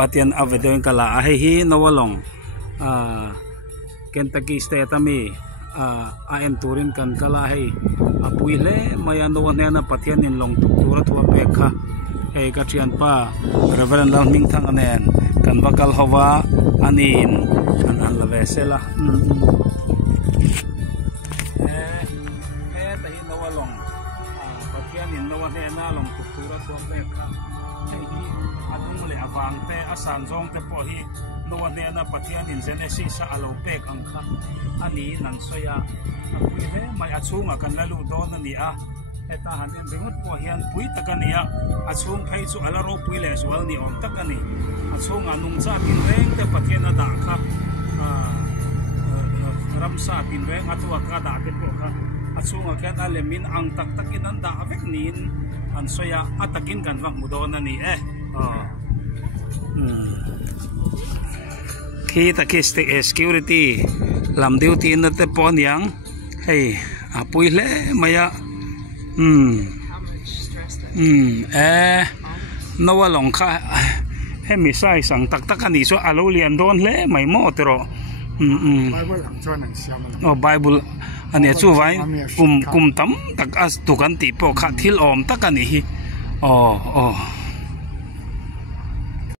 atian avedeng kala hi nawalong Kentucky State ami en turin kan kala hi apuile maya no ne na pathian in long tura thua pekha he ka thian pa reverend lam ning thang anen kan bakal hawa anin an la vesela tahi nawalong pathian in no ne na long tura thua pekha adung le awang te asan zong te po hi no ne na pathian in genesis sa alopek angkha ani nan soya apui he mai achunga kan lalu don ani a eta hanin ringot po hian pui takania achung phei chu alaro pui le zual ni om takani achunga nung cha bin reng te pathian da kha ramsa bin reng atua ka da ke po kha achunga kan alemin ang tak takin an da avek nin an soya atakin kan wak mudon ani kita kiste security lam duty na te pon yang hey apui le maya nawalong kha he mi sai sang tak tak ani so alo lian don le mai mo tero Bible ang chuan ang siam Bible ani chu vai kum tam tak as tukan ti po kha thil om tak ani hi